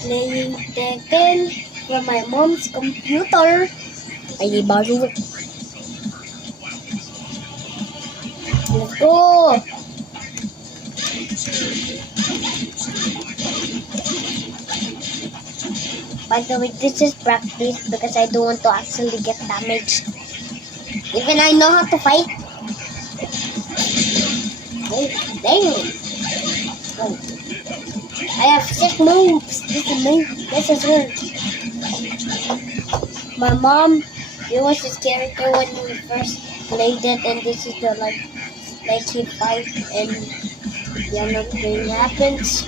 playing Tekken from my mom's computer. Ay, baru. Let's go! By the way, this is practice because I don't want to actually get damaged. Even I know how to fight. Oh, dang. Oh. I have 6 moves. This is me. This is her. My mom, it was this character when we first played it, and this is the like he fight and nothing happens.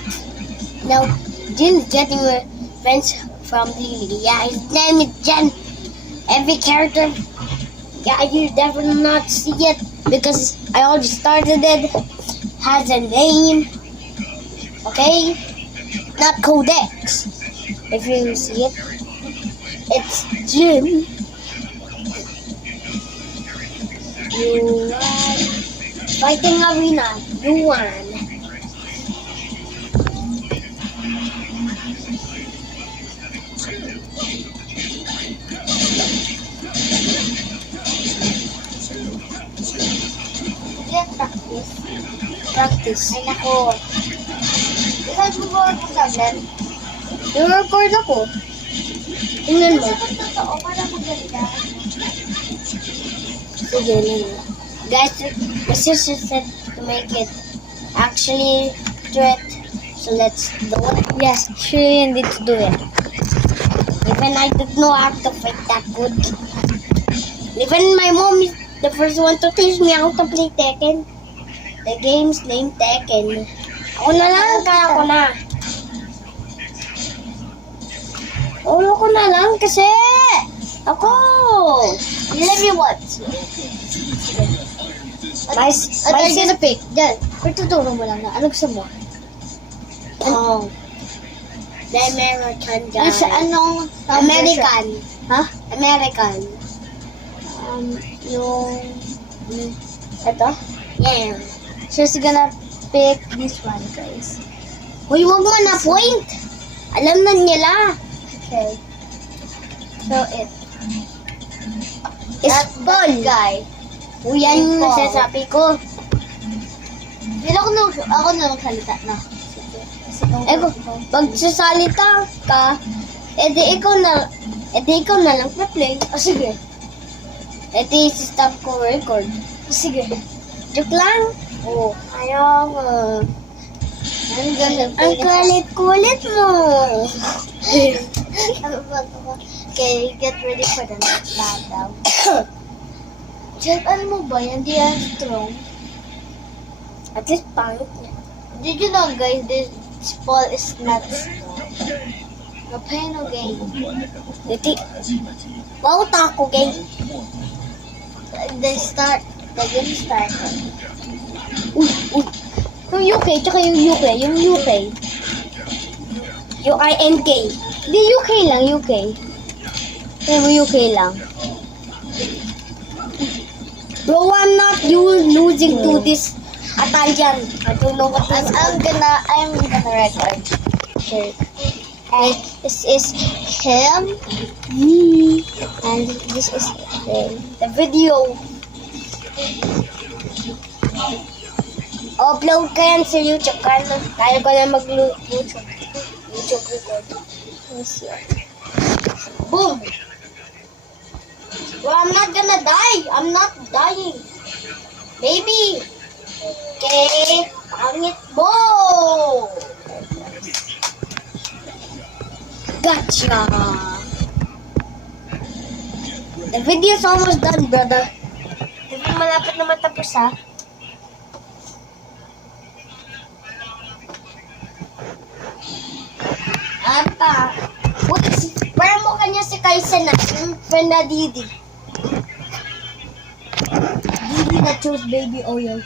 Now, Jin is getting revenge from Lily. Yeah, his name is Jen. Every character, yeah, you definitely not see it because I already started it. Has a name, okay? Not Codex. If you see it, it's Jin. You won. Fighting arena, you won. Practice. Ay nako. Saan mo ba ang tablet? I-record ako. Tingnan mo. Totoo para maganda. Sige, guys, my sister said to make it actually threat. So let's do it. Yes, she needed to do it. Even I didn't know how to fight that good. Even my mom is the first one to teach me how to play Tekken. The game's named Tekken. Ako na lang, kaya ko na. Ulo ko na lang kasi ako. Let me watch. My sister pick. Diyan. Pero tuturo mo lang na. Ano gusto mo? Oh. The American guy. Anong American? Ha? American. Yung ito? Yeah. She's gonna pick this one, guys. Uy, wag mo na point. Alam na nila. Okay. So it. Is ball. Guy. Uy, yan yung Ball. nasasabi ko. Hindi ako na magsalita na. Eh, pag sasalita ka, edi ikaw na lang pa-play. Oh, sige. Edi stop ko record. Oh, sige. Joke lang. Oh. Ayaw nga. Ang kulit-kulit mo. Okay, get ready for the next battle. Jeff, ano mo ba yan? Di yan strong. At least pangit niya. Did you know, guys, this ball is not strong. No pain, no gain. Edi, wow, tako game. The game started. Uy. Yung UK, tsaka yung UK. UINK. Di UK lang, UK. Kaya mo UK lang. Bro, I'm not losing to this Italian. I don't know what this is. I'm gonna record. Okay. And this is him. And this is him. The video. Upload ka yan sa YouTube. Kaya ko na mag-YouTube. YouTube record. Yes, yeah. Boom! Well, I'm not gonna die. I'm not dying. Baby! Okay. Pangit mo! Gotcha! The video's almost done, brother. Diba malapit na matapos, ha? Apa? Wait, para mo kanya si Kaisa na, yung friend na Didi. Didi na chose baby oil.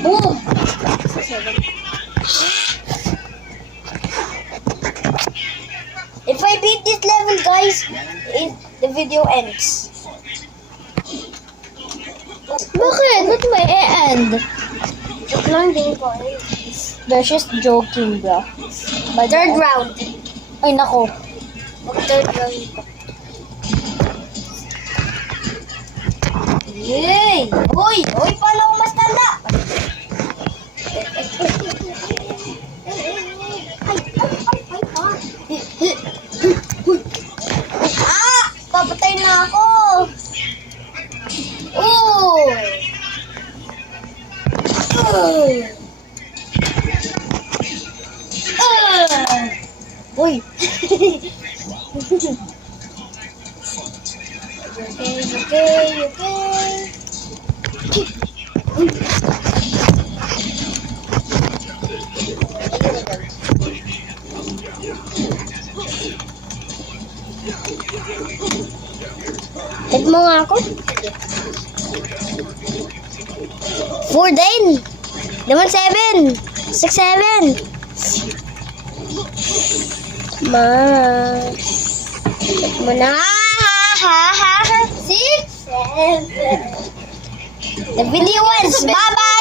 Boom! If I beat this level, guys, the video ends. Bakit? Ba't may friend. Joke lang din ko. They're just joking, bro. But Third round. Ay, nako. Mag-third round ko. Yay! Uy! Uy, paano ako mas tanda? Ah! Papatay na ako! Oh! Uy! Okay. Tag mo nga ako. 4 din. Naman 7. 6, 7. Ma. Tag mo na. Ha. 6, 7. The video ends. Bye-bye.